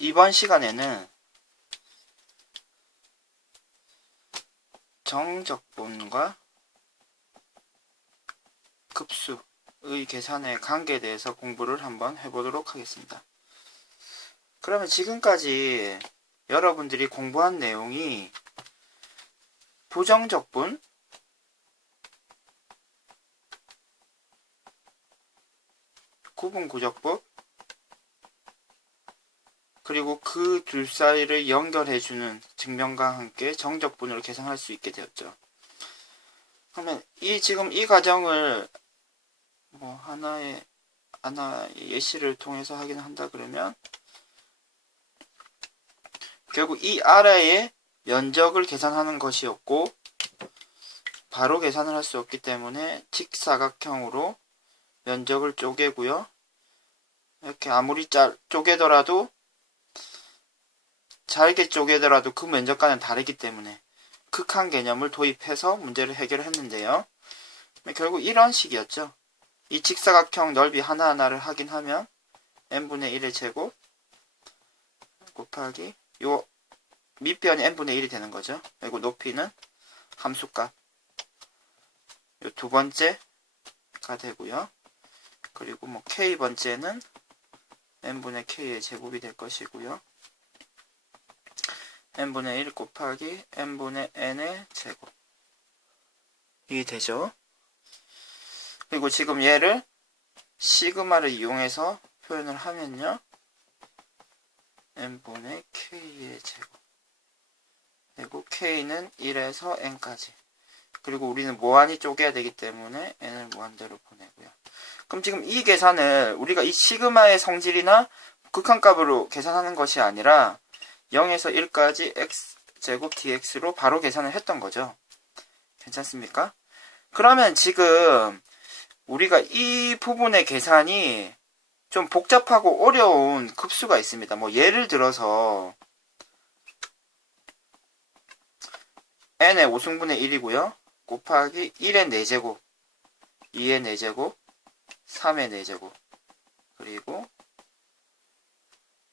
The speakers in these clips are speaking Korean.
이번 시간에는 정적분과 급수의 계산의 관계에 대해서 공부를 한번 해보도록 하겠습니다. 그러면 지금까지 여러분들이 공부한 내용이 부정적분, 구분구적법, 그리고 그 둘 사이를 연결해주는 증명과 함께 정적분을 계산할 수 있게 되었죠. 그러면 지금 이 과정을 하나의 예시를 통해서 하긴 한다 그러면 결국 이 아래의 면적을 계산하는 것이었고 바로 계산을 할 수 없기 때문에 직사각형으로 면적을 쪼개고요. 이렇게 아무리 쪼개더라도 잘게 쪼개더라도 그 면적과는 다르기 때문에 극한 개념을 도입해서 문제를 해결했는데요. 결국 이런 식이었죠. 이 직사각형 넓이 하나하나를 확인하면 n분의 1의 제곱 곱하기 요 밑변이 n분의 1이 되는 거죠. 그리고 높이는 함수값 요 두 번째가 되고요. 그리고 k번째는 n분의 k의 제곱이 될 것이고요. n분의 1 곱하기 n분의 n의 제곱이 되죠. 그리고 지금 얘를 시그마를 이용해서 표현을 하면요. n분의 k의 제곱 그리고 k는 1에서 n까지 그리고 우리는 무한히 쪼개야 되기 때문에 n을 무한대로 보내고요. 그럼 지금 이 계산을 우리가 이 시그마의 성질이나 극한값으로 계산하는 것이 아니라 0에서 1까지 x제곱 dx로 바로 계산을 했던 거죠. 괜찮습니까? 그러면 지금 우리가 이 부분의 계산이 좀 복잡하고 어려운 급수가 있습니다. 예를 들어서 n의 5승분의 1이고요. 곱하기 1의 4제곱, 2의 4제곱, 3의 4제곱, 그리고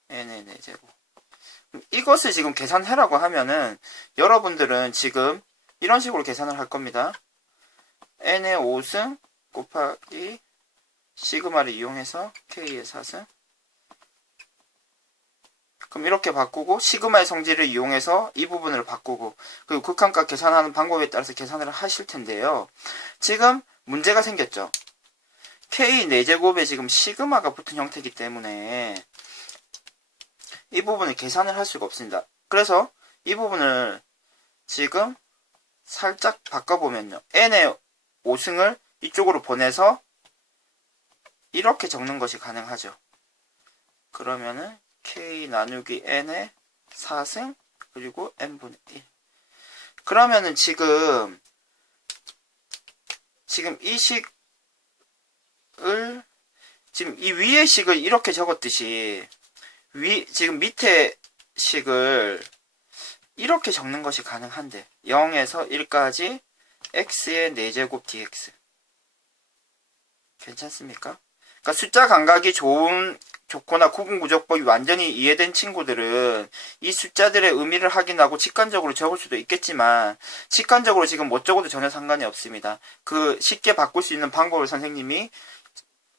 n의 4제곱. 이것을 지금 계산하라고 하면은 여러분들은 지금 이런 식으로 계산을 할 겁니다. n의 5승 곱하기 시그마를 이용해서 k의 4승 그럼 이렇게 바꾸고 시그마의 성질을 이용해서 이 부분을 바꾸고 그리고 극한값 계산하는 방법에 따라서 계산을 하실 텐데요. 지금 문제가 생겼죠. k 4제곱에 지금 시그마가 붙은 형태이기 때문에 이 부분을 계산을 할 수가 없습니다. 그래서 이 부분을 지금 살짝 바꿔보면요. n의 5승을 이쪽으로 보내서 이렇게 적는 것이 가능하죠. 그러면은 k 나누기 n의 4승 그리고 n분의 1 그러면은 지금 이 식을 지금 이 위의 식을 이렇게 적었듯이 지금 밑에 식을 이렇게 적는 것이 가능한데 0에서 1까지 x의 4제곱 dx 괜찮습니까? 그러니까 숫자 감각이 좋거나 구분구적법이 완전히 이해된 친구들은 이 숫자들의 의미를 확인하고 직관적으로 적을 수도 있겠지만 직관적으로 지금 못 적어도 전혀 상관이 없습니다. 그 쉽게 바꿀 수 있는 방법을 선생님이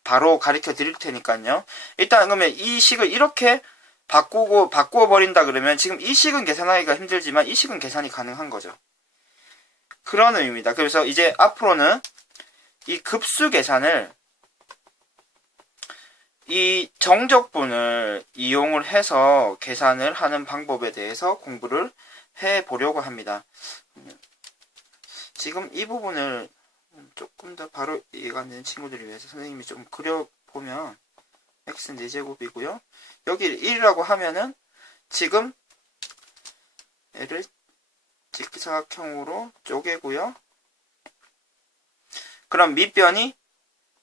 바로 가르쳐 드릴 테니까요. 일단 그러면 이 식을 이렇게 바꾸어 버린다 그러면 지금 이 식은 계산하기가 힘들지만 이 식은 계산이 가능한 거죠. 그런 의미입니다. 그래서 이제 앞으로는 이 급수 계산을 이 정적분을 이용을 해서 계산을 하는 방법에 대해서 공부를 해 보려고 합니다. 지금 이 부분을 조금 더 바로 이해가 안 되는 친구들을 위해서 선생님이 좀 그려보면 x 4제곱이고요. 여기 1이라고 하면은 지금 얘를 직사각형으로 쪼개고요. 그럼 밑변이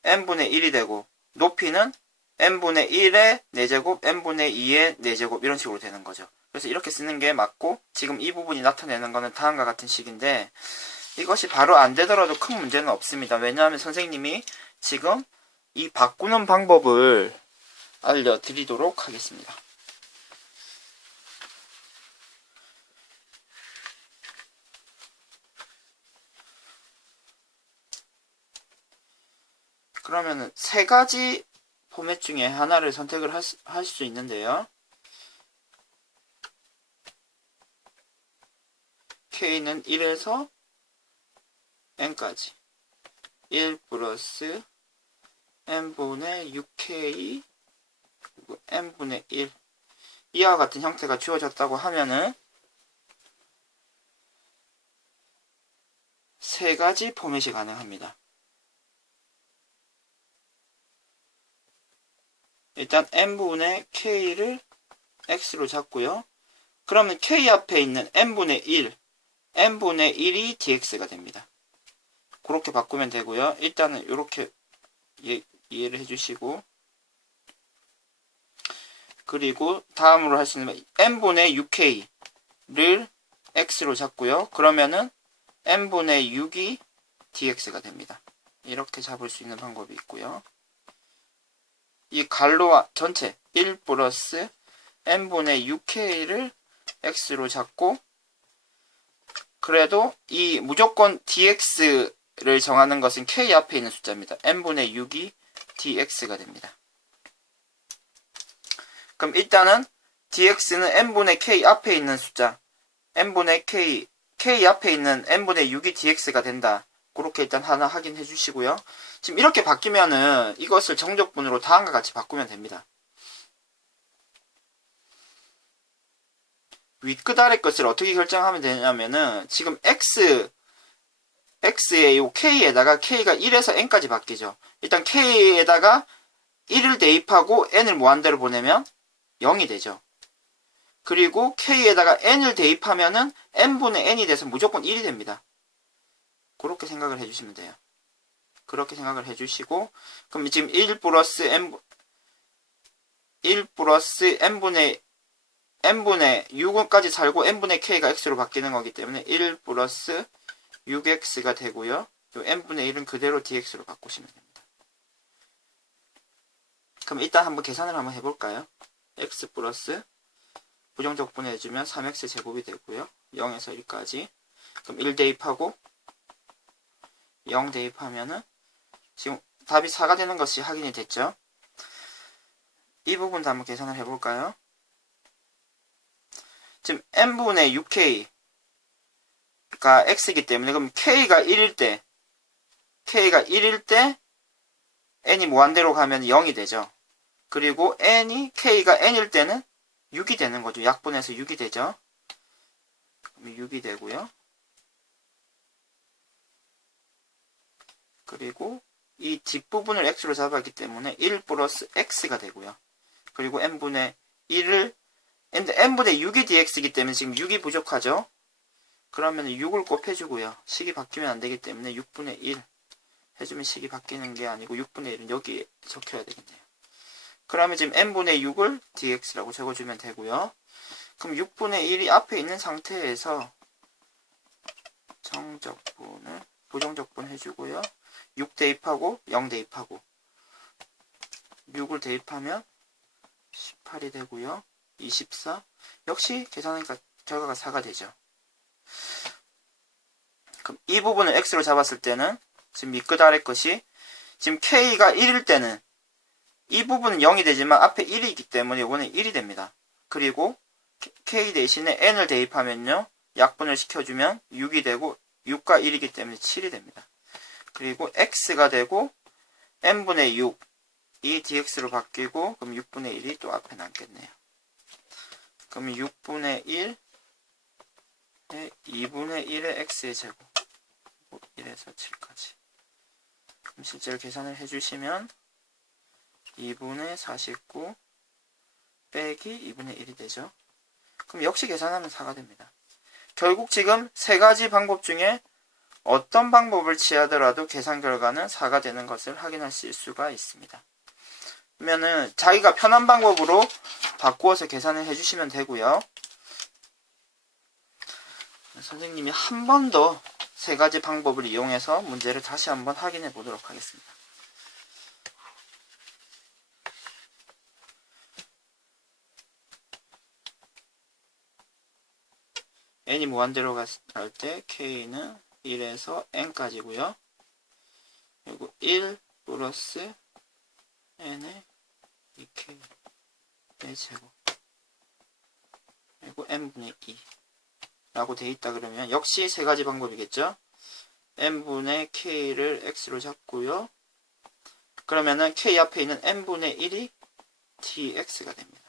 n분의 1이 되고 높이는 n분의 1의 4제곱, n분의 2의 4제곱 이런 식으로 되는 거죠. 그래서 이렇게 쓰는 게 맞고 지금 이 부분이 나타내는 거는 다음과 같은 식인데 이것이 바로 안 되더라도 큰 문제는 없습니다. 왜냐하면 선생님이 지금 이 바꾸는 방법을 알려드리도록 하겠습니다. 그러면은 세 가지 포맷 중에 하나를 선택을 하실 수 있는데요. k는 1에서 n까지 1 플러스 n분의 6k 그리고 n분의 1 이와 같은 형태가 주어졌다고 하면은 세 가지 포맷이 가능합니다. 일단 n분의 k를 x로 잡고요. 그러면 k 앞에 있는 n분의 1, n분의 1이 dx가 됩니다. 그렇게 바꾸면 되고요. 일단은 이렇게 이해를 해주시고, 그리고 다음으로 할 수 있는 n분의 6k를 x로 잡고요. 그러면은 n분의 6이 dx가 됩니다. 이렇게 잡을 수 있는 방법이 있고요. 이 갈로와 전체 1 플러스 n분의 6k를 x로 잡고, 그래도 이 무조건 dx를 정하는 것은 k 앞에 있는 숫자입니다. n분의 6이 dx가 됩니다. 그럼 일단은 dx는 n분의 k 앞에 있는 숫자, n분의 k 앞에 있는 n분의 6이 dx가 된다. 그렇게 일단 하나 확인해 주시고요. 지금 이렇게 바뀌면은 이것을 정적분으로 다음과 같이 바꾸면 됩니다. 윗끝 아래 것을 어떻게 결정하면 되냐면은 지금 x의 요 k에다가 k가 1에서 n까지 바뀌죠. 일단 k에다가 1을 대입하고 n을 무한대로 보내면 0이 되죠. 그리고 k에다가 n을 대입하면은 n분의 n이 돼서 무조건 1이 됩니다. 그렇게 생각을 해주시면 돼요. 그렇게 생각을 해주시고, 그럼 지금 1 플러스 n분의 6까지 살고 n분의 k가 x로 바뀌는 거기 때문에 1 플러스 6x가 되고요. 요 n분의 1은 그대로 dx로 바꾸시면 됩니다. 그럼 일단 한번 계산을 한번 해볼까요? x 플러스 부정적분 해주면 3x 제곱이 되고요. 0에서 1까지. 그럼 1 대입하고 0 대입하면은 지금 답이 4가 되는 것이 확인이 됐죠. 이 부분도 한번 계산을 해볼까요? 지금 n분의 6k가 x이기 때문에 그럼 k가 1일 때 n이 무한대로 가면 0이 되죠. 그리고 k가 n일 때는 6이 되는 거죠. 약분해서 6이 되죠. 그럼 6이 되고요. 그리고 이 뒷부분을 x로 잡았기 때문에 1 플러스 x가 되고요. 그리고 n분의 1을 n분의 6이 dx이기 때문에 지금 6이 부족하죠. 그러면 6을 곱해주고요. 식이 바뀌면 안 되기 때문에 6분의 1 해주면 식이 바뀌는 게 아니고 6분의 1은 여기에 적혀야 되겠네요. 그러면 지금 n분의 6을 dx라고 적어주면 되고요. 그럼 6분의 1이 앞에 있는 상태에서 정적분을 부정적분 해주고요. 6 대입하고 0 대입하고 6을 대입하면 18이 되고요. 24 역시 계산하니까 결과가 4가 되죠. 그럼 이 부분을 x로 잡았을 때는 지금 밑끝 아래 것이 지금 k가 1일 때는 이 부분은 0이 되지만 앞에 1이 있기 때문에 이거는 1이 됩니다. 그리고 k 대신에 n을 대입하면요. 약분을 시켜주면 6이 되고 6과 1이기 때문에 7이 됩니다. 그리고 x가 되고 n분의 6이 dx로 바뀌고 그럼 6분의 1이 또 앞에 남겠네요. 그럼 6분의 1에 2분의 1의 x의 제곱 1에서 7까지. 그럼 실제로 계산을 해주시면 2분의 49 빼기 2분의 1이 되죠. 그럼 역시 계산하면 4가 됩니다. 결국 지금 세 가지 방법 중에 어떤 방법을 취하더라도 계산 결과는 4가 되는 것을 확인하실 수가 있습니다. 그러면은 자기가 편한 방법으로 바꾸어서 계산을 해주시면 되고요. 선생님이 한 번 더 세 가지 방법을 이용해서 문제를 다시 한번 확인해 보도록 하겠습니다. n이 무한대로 갈 때 k는 1에서 n까지고요. 그리고 1 플러스 n의 2k의 제곱 그리고 n분의 2 라고 돼 있다 그러면 역시 세 가지 방법이겠죠. n분의 k를 x로 잡고요. 그러면은 k 앞에 있는 n분의 1이 dx가 됩니다.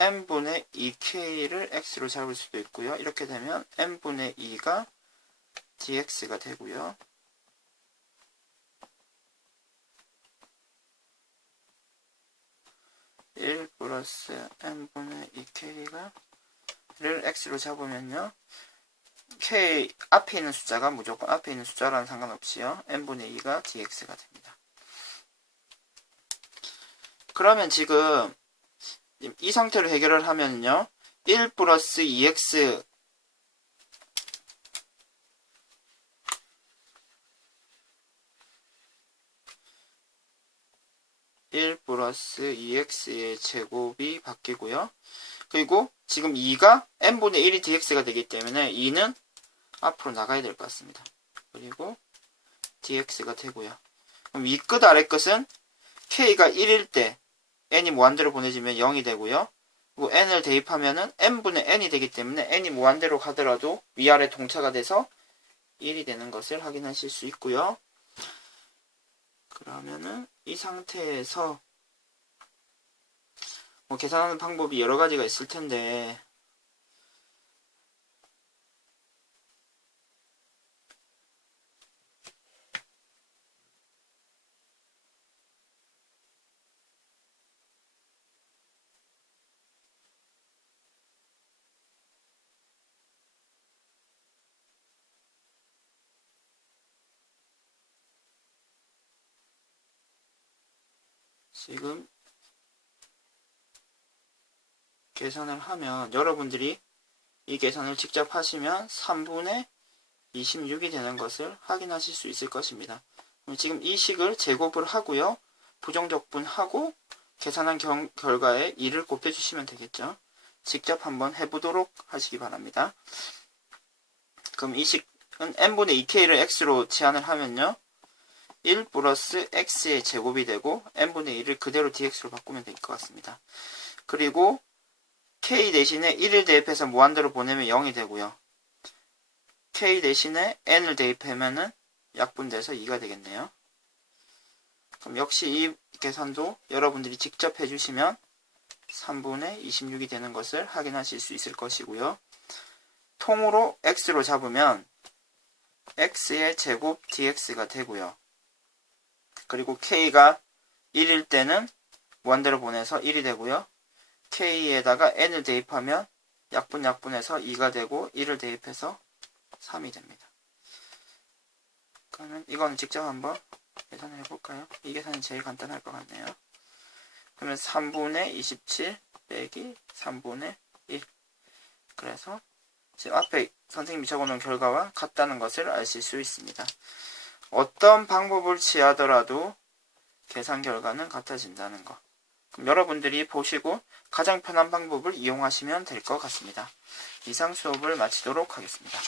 n분의 2k를 x로 잡을 수도 있고요. 이렇게 되면 n분의 2가 dx가 되고요. 1 플러스 n분의 2k가 를 x로 잡으면요. k 앞에 있는 숫자가 무조건 앞에 있는 숫자라는 상관없이요. n분의 2가 dx가 됩니다. 그러면 지금 이 상태로 해결을 하면요. 1 플러스 2x 1 플러스 2x의 제곱이 바뀌고요. 그리고 지금 2가 n분의 1이 dx가 되기 때문에 2는 앞으로 나가야 될 것 같습니다. 그리고 dx가 되고요. 그럼 위 끝 아래 끝은 k가 1일 때 n이 무한대로 보내지면 0이 되고요. 그리고 n을 대입하면은 n분의 n이 되기 때문에 n이 무한대로 가더라도 위아래 동차가 돼서 1이 되는 것을 확인하실 수 있고요. 그러면은 이 상태에서 계산하는 방법이 여러 가지가 있을 텐데 지금 계산을 하면 여러분들이 이 계산을 직접 하시면 3분의 26이 되는 것을 확인하실 수 있을 것입니다. 그럼 지금 이 식을 제곱을 하고요. 부정적분하고 계산한 결과에 2를 곱해주시면 되겠죠. 직접 한번 해보도록 하시기 바랍니다. 그럼 이 식은 n분의 2k를 x로 제한을 하면요. 1 플러스 x의 제곱이 되고 n분의 1을 그대로 dx로 바꾸면 될 것 같습니다. 그리고 k 대신에 1을 대입해서 무한대로 보내면 0이 되고요. k 대신에 n을 대입하면은 약분돼서 2가 되겠네요. 그럼 역시 이 계산도 여러분들이 직접 해주시면 3분의 26이 되는 것을 확인하실 수 있을 것이고요. 통으로 x로 잡으면 x의 제곱 dx가 되고요. 그리고 k가 1일 때는 무한대로 보내서 1이 되고요. k에다가 n을 대입하면 약분해서 2가 되고 1을 대입해서 3이 됩니다. 그러면 이거는 직접 한번 계산해 볼까요? 이 계산이 제일 간단할 것 같네요. 그러면 3분의 27 빼기 3분의 1. 그래서 지금 앞에 선생님이 적어놓은 결과와 같다는 것을 아실 수 있습니다. 어떤 방법을 취하더라도 계산 결과는 같아진다는 것. 그럼 여러분들이 보시고 가장 편한 방법을 이용하시면 될 것 같습니다. 이상 수업을 마치도록 하겠습니다.